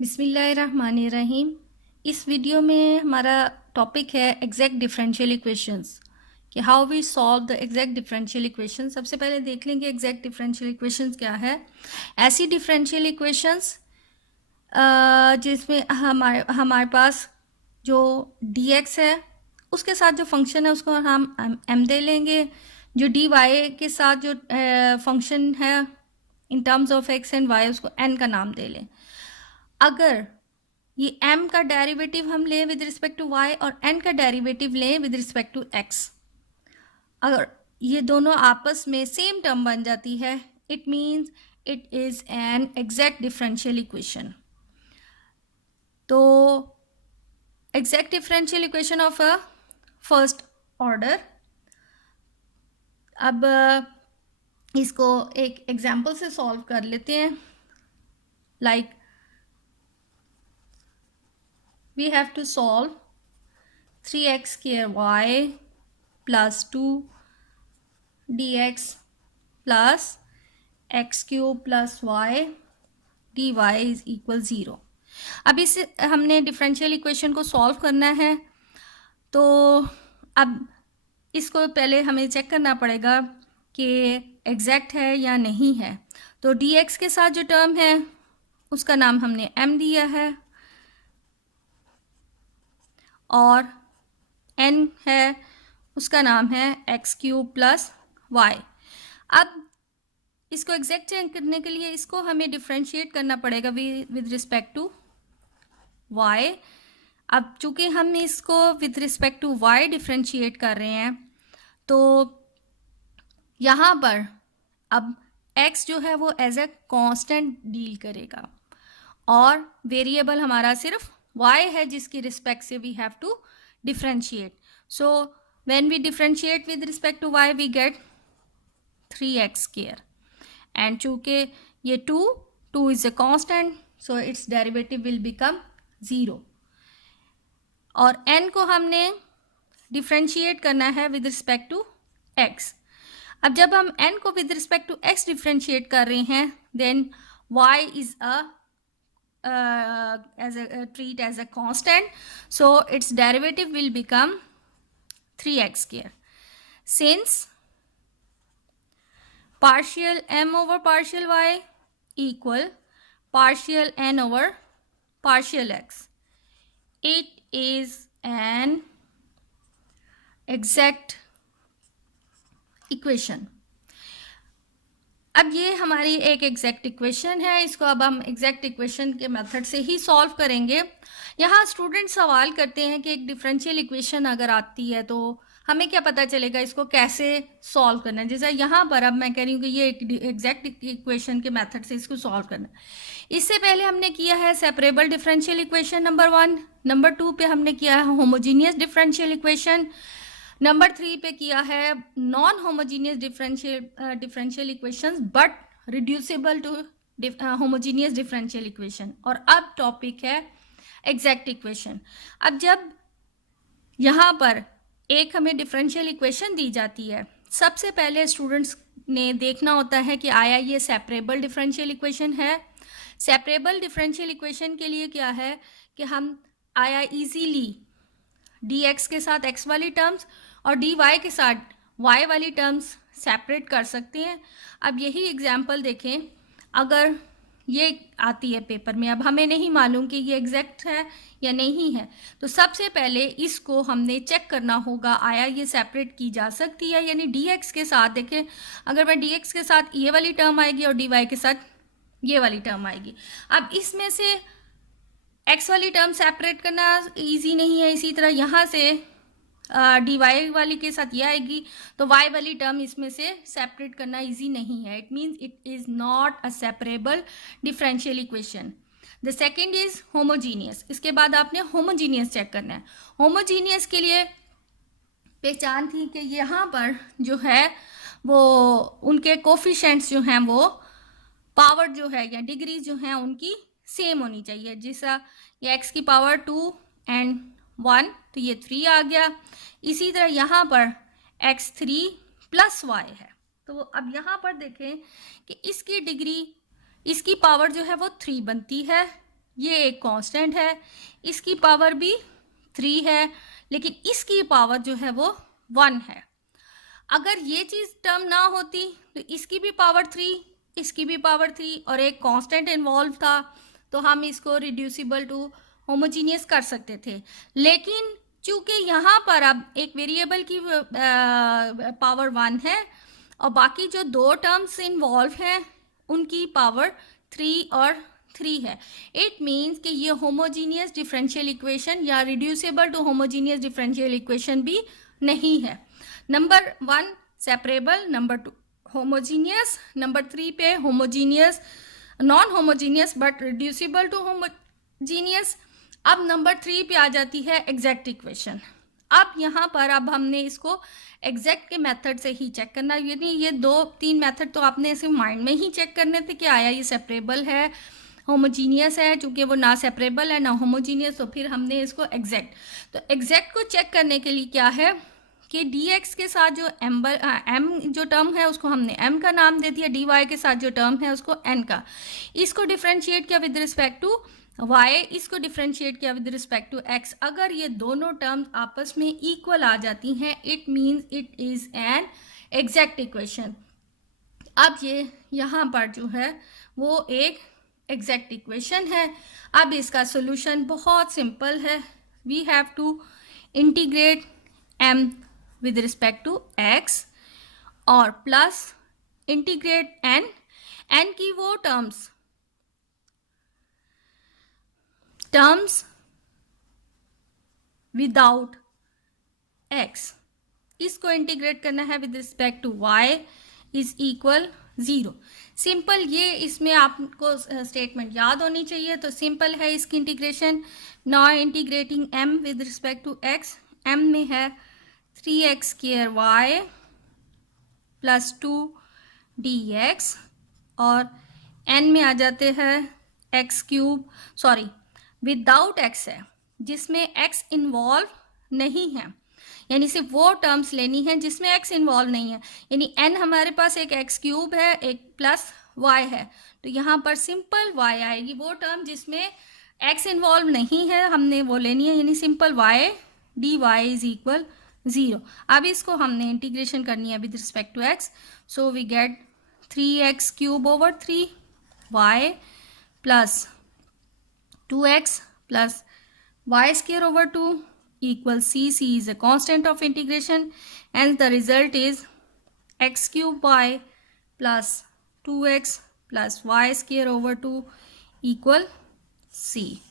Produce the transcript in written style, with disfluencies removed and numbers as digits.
बिस्मिल्लाहिर्रहमानिर्रहीम। इस वीडियो में हमारा टॉपिक है एग्जैक्ट डिफरेंशियल इक्वेशंस कि how we solve the exact differential equation. सबसे पहले देख लेंगे एग्जैक्ट डिफरेंशियल इक्वेशंस क्या है। ऐसी डिफरेंशियल इक्वेशंस जिसमें हमारे पास जो dx है उसके साथ जो फंक्शन है उसको हम m दे लेंगे। जो dy के साथ जो फंक्शन है in terms of x and y उसको n का नाम दे लें। अगर ये m का डेरिवेटिव हम लें विद रिस्पेक्ट टू y और n का डेरिवेटिव लें विद रिस्पेक्ट टू x, अगर ये दोनों आपस में सेम टर्म बन जाती है it means it is an exact differential equation. तो exact differential equation of a first order. अब इसको एक एग्जाम्पल से सॉल्व कर लेते हैं। Like we have to solve 3x square y plus 2 dx plus x cube plus y dy is equal 0। अब इस हमने डिफरेंशियल इक्वेशन को सॉल्व करना है, तो अब इसको पहले हमें चेक करना पड़ेगा कि एग्जैक्ट है या नहीं है। तो dx के साथ जो टर्म है उसका नाम हमने m दिया है और n है उसका नाम है एक्स क्यूब प्लस वाई। अब इसको एग्जैक्ट चेक करने के लिए इसको हमें डिफ्रेंशिएट करना पड़ेगा विद रिस्पेक्ट टू y। अब चूंकि हम इसको with respect to y differentiate कर रहे हैं तो यहाँ पर अब x जो है वो एज ए कांस्टेंट डील करेगा और वेरिएबल हमारा सिर्फ y है जिसकी रिस्पेक्ट से we have to differentiate. So when we differentiate with respect to y we get 3x square and चूंकि ये 2 is a constant so it's derivative will become 0 और n को हमने डिफ्रेंशिएट करना है विद रिस्पेक्ट टू x। अब जब हम n को with respect to x differentiate कर रहे हैं then y is a treat as a constant, so its derivative will become 3x square. Since partial m over partial y equal partial n over partial x, it is an exact equation। अब ये हमारी एक exact equation है, इसको अब हम exact equation के method से ही सॉल्व करेंगे। यहाँ स्टूडेंट सवाल करते हैं कि एक डिफरेंशियल इक्वेशन अगर आती है तो हमें क्या पता चलेगा इसको कैसे सॉल्व करना है। जैसे यहाँ पर अब मैं कह रही हूँ कि ये एक एग्जैक्ट इक्वेशन के मेथड से इसको सॉल्व करना है। इससे पहले हमने किया है separable differential equation number 1, number 2 पे हमने किया है होमोजीनियस डिफरेंशियल इक्वेशन, नंबर 3 पे किया है non homogeneous differential equations but reducible to homogeneous differential equation, और अब टॉपिक है एग्जैक्ट इक्वेशन। अब जब यहाँ पर एक हमें डिफरेंशियल इक्वेशन दी जाती है सबसे पहले स्टूडेंट्स ने देखना होता है कि आया ये सेपरेबल डिफरेंशियल इक्वेशन है। सेपरेबल डिफरेंशियल इक्वेशन के लिए क्या है कि हम आया इजीली dx के साथ x वाली टर्म्स और dy के साथ y वाली टर्म्स सेपरेट कर सकते हैं। अब यही एग्जाम्पल देखें, अगर ये आती है पेपर में, अब हमें नहीं मालूम कि ये एग्जैक्ट है या नहीं है, तो सबसे पहले इसको हमने चेक करना होगा आया ये सेपरेट की जा सकती है। यानी dx के साथ देखें, अगर मैं dx के साथ ये वाली टर्म आएगी और dy के साथ ये वाली टर्म आएगी। अब इसमें से x वाली टर्म सेपरेट करना इजी नहीं है, इसी तरह यहाँ से dy वाली के साथ ये आएगी तो y वाली टर्म इसमें से सेपरेट करना इजी नहीं है। It means it is not a separable differential equation. The second is homogeneous. इसके बाद आपने होमोजीनियस चेक करना है। होमोजीनियस के लिए पहचान थी कि यहाँ पर जो है वो उनके कोफिशिएंट्स जो हैं वो पावर जो है या डिग्री जो है उनकी सेम होनी चाहिए। जैसा ये x की पावर 2 एंड 1 तो ये 3 आ गया। इसी तरह यहाँ पर x3 प्लस y है, तो अब यहाँ पर देखें कि इसकी डिग्री इसकी पावर जो है वो 3 बनती है ये एक कांस्टेंट है, इसकी पावर भी 3 है, लेकिन इसकी पावर जो है वो 1 है। अगर ये चीज़ टर्म ना होती तो इसकी भी पावर 3, इसकी भी पावर 3 और एक कांस्टेंट इन्वॉल्व था, तो हम इसको रिड्यूसिबल टू होमोजीनियस कर सकते थे। लेकिन चूंकि यहाँ पर अब एक वेरिएबल की पावर 1 है और बाकी जो दो टर्म्स इन्वॉल्व हैं उनकी पावर 3 और 3 है, इट मीन्स कि ये होमोजीनियस डिफरेंशियल इक्वेशन या reducible to homogeneous differential equation भी नहीं है। Number 1 separable, number 2 homogeneous, number 3 पे homogeneous, non homogeneous but reducible to homogeneous. अब नंबर 3 पे आ जाती है एग्जैक्ट इक्वेशन। अब यहाँ पर अब हमने इसको एग्जैक्ट के मेथड से ही चेक करना, यानी ये 2-3 मेथड तो आपने सिर्फ माइंड में ही चेक करने थे कि आया ये सेपरेबल है, होमोजीनियस है, चूंकि वो ना सेपरेबल है ना होमोजीनियस, तो फिर हमने इसको एग्जैक्ट, तो एग्जैक्ट को चेक करने के लिए क्या है कि dx के साथ जो m जो टर्म है उसको हमने m का नाम दे दिया, dy के साथ जो टर्म है उसको n का, इसको डिफ्रेंशिएट किया विद रिस्पेक्ट टू y, इसको डिफ्रेंशिएट किया विद रिस्पेक्ट टू x। अगर ये दोनों टर्म्स आपस में इक्वल आ जाती हैं, it means it is an exact equation. अब ये यहाँ पर जो है वो एक एग्जैक्ट इक्वेशन है। अब इसका सोल्यूशन बहुत सिंपल है, we have to integrate m with respect to x और प्लस इंटीग्रेट n की वो टर्म्स विदाउट x, इसको इंटीग्रेट करना है with respect to y is equal 0। Simple, ये इसमें आपको स्टेटमेंट याद होनी चाहिए। तो सिंपल है इसकी integration, now integrating m with respect to x, m में है 3x square y plus 2 dx और n में आ जाते हैं x cube, sorry without x है जिसमें x इन्वॉल्व नहीं है, यानी सिर्फ वो टर्म्स लेनी है जिसमें x इन्वॉल्व नहीं है, यानी n हमारे पास एक x क्यूब है, एक प्लस y है, तो यहाँ पर सिंपल y आएगी। वो टर्म जिसमें x इन्वॉल्व नहीं है हमने वो लेनी है, यानी simple y dy is equal 0। अब इसको हमने इंटीग्रेशन करनी है with respect to x, so we get 3x cube over 3y plus 2x plus y square over 2 equals c is a constant of integration, and the result is x cube y plus 2x plus y square over 2 equal c.